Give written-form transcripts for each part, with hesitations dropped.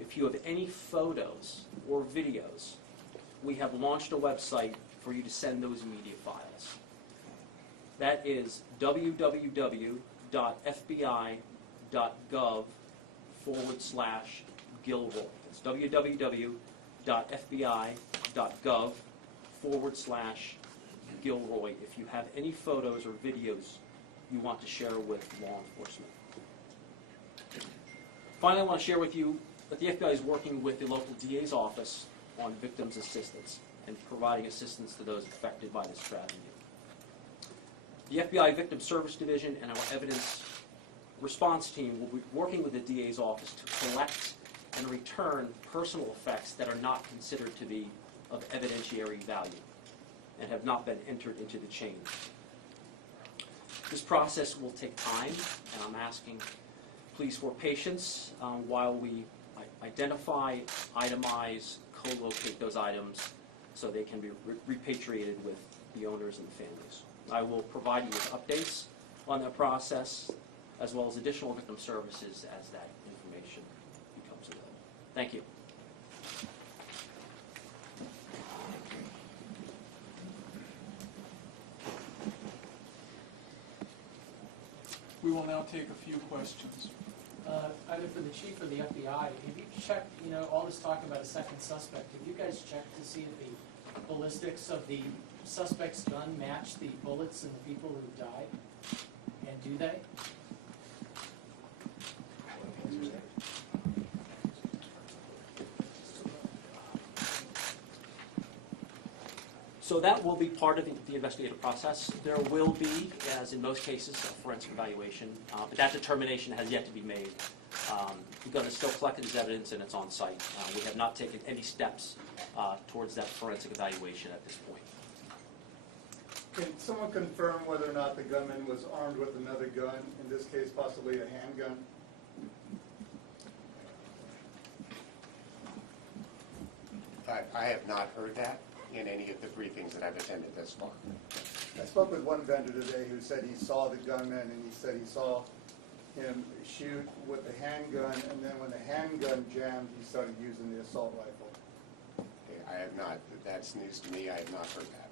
if you have any photos or videos, we have launched a website for you to send those media files. That is www.fbi.gov/Gilroy. It's www.fbi.gov/Gilroy if you have any photos or videos you want to share with law enforcement. Finally, I want to share with you that the FBI is working with the local DA's office on victims' assistance and providing assistance to those affected by this tragedy. The FBI Victim Service Division and our evidence response team will be working with the DA's office to collect and return personal effects that are not considered to be of evidentiary value and have not been entered into the chain. This process will take time, and I'm asking, please, for patience while we identify, itemize, co-locate those items so they can be repatriated with the owners and the families. I will provide you with updates on that process as well as additional victim services as that information becomes available. Thank you. We will now take a few questions. Either for the chief or the FBI, have you checked, all this talk about a second suspect, have you guys checked to see if the ballistics of the suspect's gun match the bullets and the people who died? And do they? So that will be part of the investigative process. There will be, as in most cases, a forensic evaluation, but that determination has yet to be made. The gun is still collected as evidence and it's on site. We have not taken any steps towards that forensic evaluation at this point. Can someone confirm whether or not the gunman was armed with another gun, in this case possibly a handgun? I have not heard that in any of the briefings that I've attended thus far. I spoke with one vendor today who said he saw the gunman and he said he saw him shoot with the handgun, and then when the handgun jammed, he started using the assault rifle. Okay, I have not, that's news to me, I have not heard that.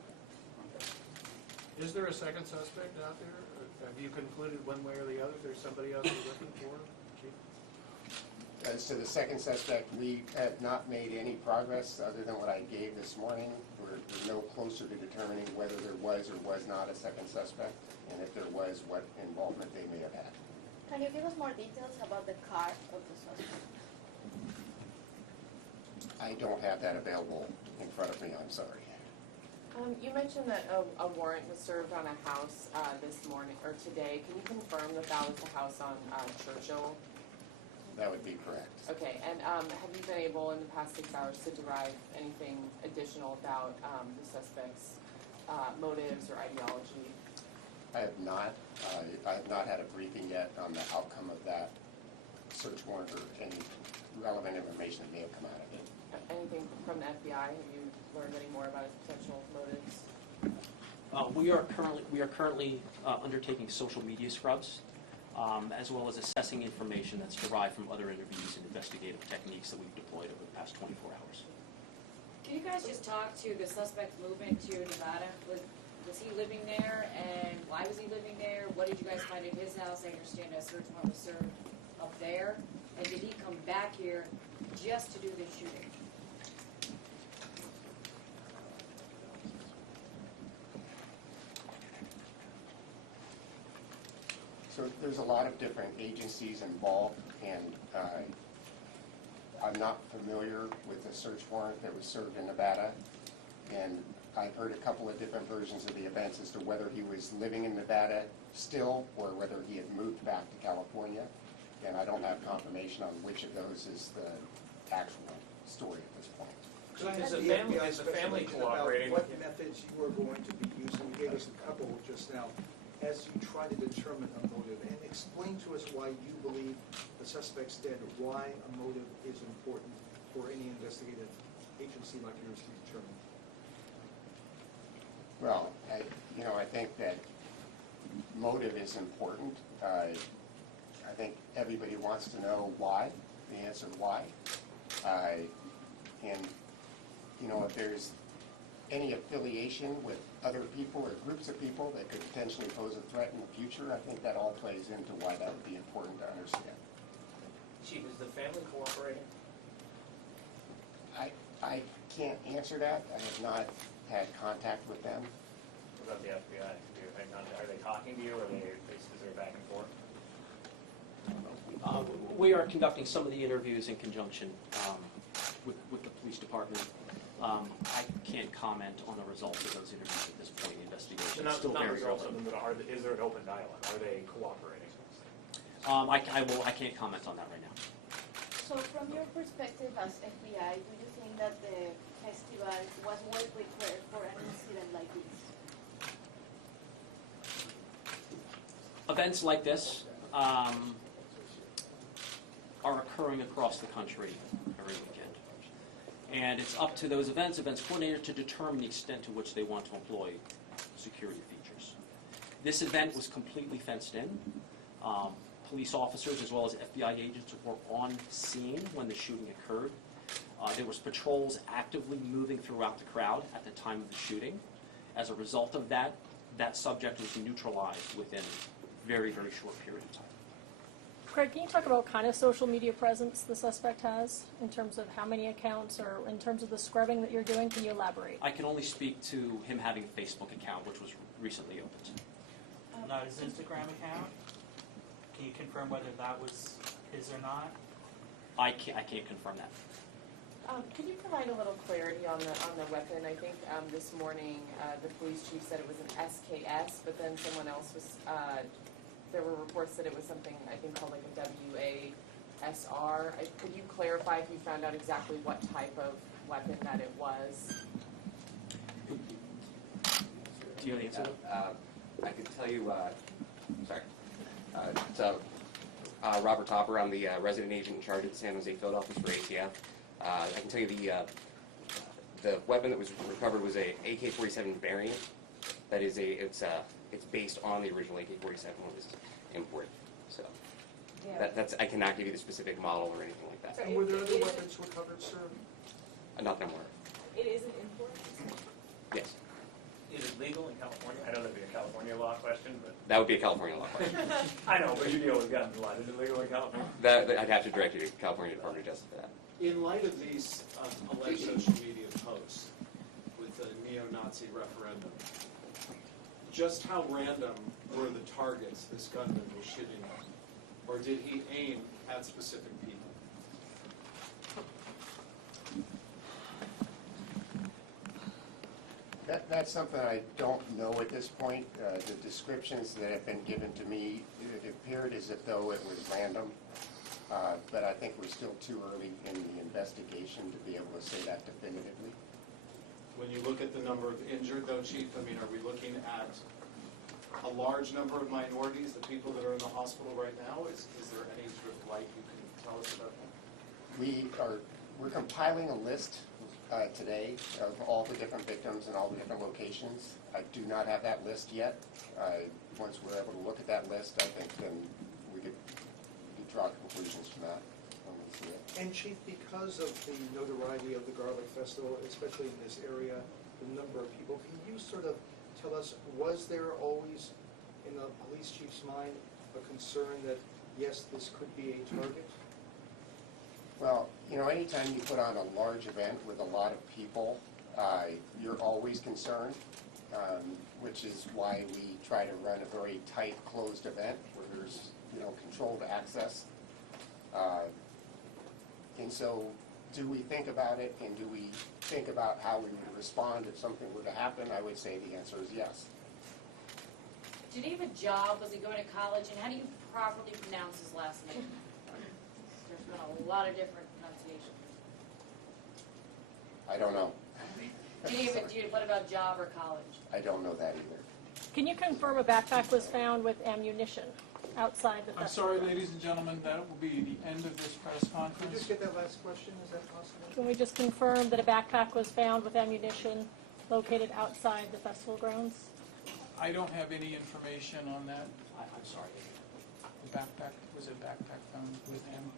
Is there a second suspect out there? Have you concluded one way or the other there's somebody else you're looking for, Chief? As to the second suspect, we have not made any progress other than what I gave this morning. We're no closer to determining whether there was or was not a second suspect, and if there was, what involvement they may have had. Can you give us more details about the car of the suspect? I don't have that available in front of me, I'm sorry. You mentioned that a warrant was served on a house this morning, or today. Can you confirm that that was the house on Churchill? That would be correct. Okay, and have you been able in the past 6 hours to derive anything additional about the suspect's motives or ideology? I have not. I have not had a briefing yet on the outcome of that search warrant or any relevant information that may have come out of it. Anything from the FBI? Have you learned any more about his potential motives? We are currently undertaking social media scrubs, as well as assessing information that's derived from other interviews and investigative techniques that we've deployed over the past 24 hours. Can you guys just talk to the suspect's movement to Nevada? Was he living there, and why was he living there? What did you guys find at his house? I understand a search warrant was served up there. And did he come back here just to do this shooting? So there's a lot of different agencies involved, and I'm not familiar with the search warrant that was served in Nevada, and I've heard a couple of different versions of the events as to whether he was living in Nevada still or whether he had moved back to California, and I don't have confirmation on which of those is the actual story at this point. Is the family cooperating? What methods you are going to be using? You gave us a couple just now. As you try to determine a motive, and explain to us why you believe the suspect's dead, why a motive is important for any investigative agency like yours to determine. Well, I think that motive is important. I think everybody wants to know why, the answer why. And, you know, if there's any affiliation with other people or groups of people that could potentially pose a threat in the future, I think that all plays into why that would be important to understand. Chief, is the family cooperating? I can't answer that. I have not had contact with them. What about the FBI? Are they talking to you, or is there back and forth? We are conducting some of the interviews in conjunction with the police department. I can't comment on the results of those interviews at this point in the investigation. So not It's still very results of early. them, but is there an open dialogue? Are they cooperating? I can't comment on that right now. So from your perspective as FBI, do you think that the festival was well prepared for an incident like this? Events like this are occurring across the country every weekend. And it's up to those events coordinators to determine the extent to which they want to employ security features. This event was completely fenced in. Police officers as well as FBI agents were on scene when the shooting occurred. There was patrols actively moving throughout the crowd at the time of the shooting. As a result of that, that subject was neutralized within a very, very short period of time. Craig, can you talk about what kind of social media presence the suspect has in terms of how many accounts or in terms of the scrubbing that you're doing? Can you elaborate? I can only speak to him having a Facebook account, which was recently opened. Not his Instagram account? Can you confirm whether that was his or not? I can't confirm that. Can you provide a little clarity on the weapon? I think this morning the police chief said it was an SKS, but then someone else was, there were reports that it was something I think called like a WASR. Could you clarify if you found out exactly what type of weapon that it was? Do you have an answer? I could tell you, sorry. Robert Topper, I'm the resident agent in charge of the San Jose field office for ATF. I can tell you the weapon that was recovered was a AK-47 variant. That is it's based on the original AK-47 when it was imported. So that's I cannot give you the specific model or anything like that. And were there other weapons recovered, sir? Not that I'm aware of. It is an import? Yes. Is it legal in California? I know that'd be a California law question, but That would be a California law question. I know, but you deal with guns a lot. Is it legal in California? I'd have to direct you to California Department of Justice for that. In light of these alleged social media posts with the neo-Nazi referendum, just how random were the targets this gunman was shooting at? Or did he aim at specific people? That's something I don't know at this point. The descriptions that have been given to me, it appeared as if though it was random. But I think we're still too early in the investigation to be able to say that definitively. When you look at the number of injured, though, Chief, I mean, are we looking at a large number of minorities, the people that are in the hospital right now? Is there any sort of light you can tell us about that? We're compiling a list today of all the different victims and all the different locations. I do not have that list yet. Once we're able to look at that list, I think then we could draw conclusions from that when we see it. And Chief, because of the notoriety of the Garlic Festival, especially in this area, the number of people, can you sort of tell us, was there always in the police chief's mind a concern that, yes, this could be a target? Well, you know, anytime you put on a large event with a lot of people, you're always concerned, which is why we try to run a very tight, closed event where there's, you know, controlled access. And so, do we think about it, and do we think about how we would respond if something were to happen? I would say the answer is yes. Did he have a job? Was he going to college? And how do you properly pronounce his last name? There's been a lot of different pronunciations. I don't know. What about job or college? I don't know that either. Can you confirm a backpack was found with ammunition outside the I'm festival? sorry, ladies and gentlemen, that will be the end of this press Could you conference. just get that last question? Is that possible? Can we just confirm that a backpack was found with ammunition located outside the festival grounds? I don't have any information on that. I'm sorry. The backpack, was a backpack found with him?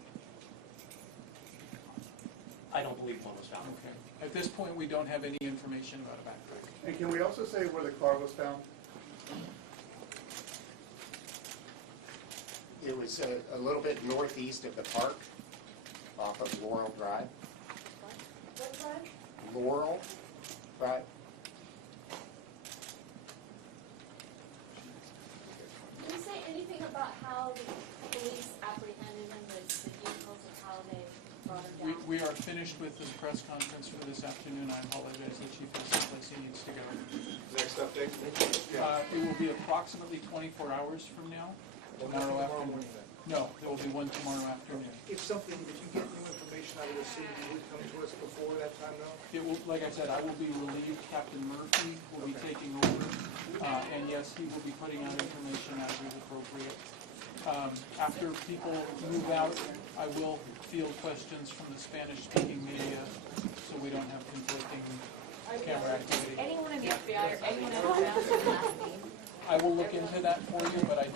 I don't believe one was found. Okay. At this point, we don't have any information about a backpack. And can we also say where the car was found? It was a little bit northeast of the park, off of Laurel Drive. What time? Laurel Drive. Can you say anything about how the police apprehended him, the details of how they brought him down? We are finished with the press conference for this afternoon. I apologize, the chief has someplace he needs to go. Next update? It will be approximately 24 hours from now. Tomorrow afternoon. No, there will be one tomorrow afternoon. If you get new information out of the city, you would come to us before that time, though? It will, like I said, I will be relieved. Captain Murphy will be taking over. And yes, he will be putting out information as is appropriate. After people move out, I will field questions from the Spanish-speaking media so we don't have conflicting camera activity. Anyone in the FBI or anyone else asking? I will look into that for you, but I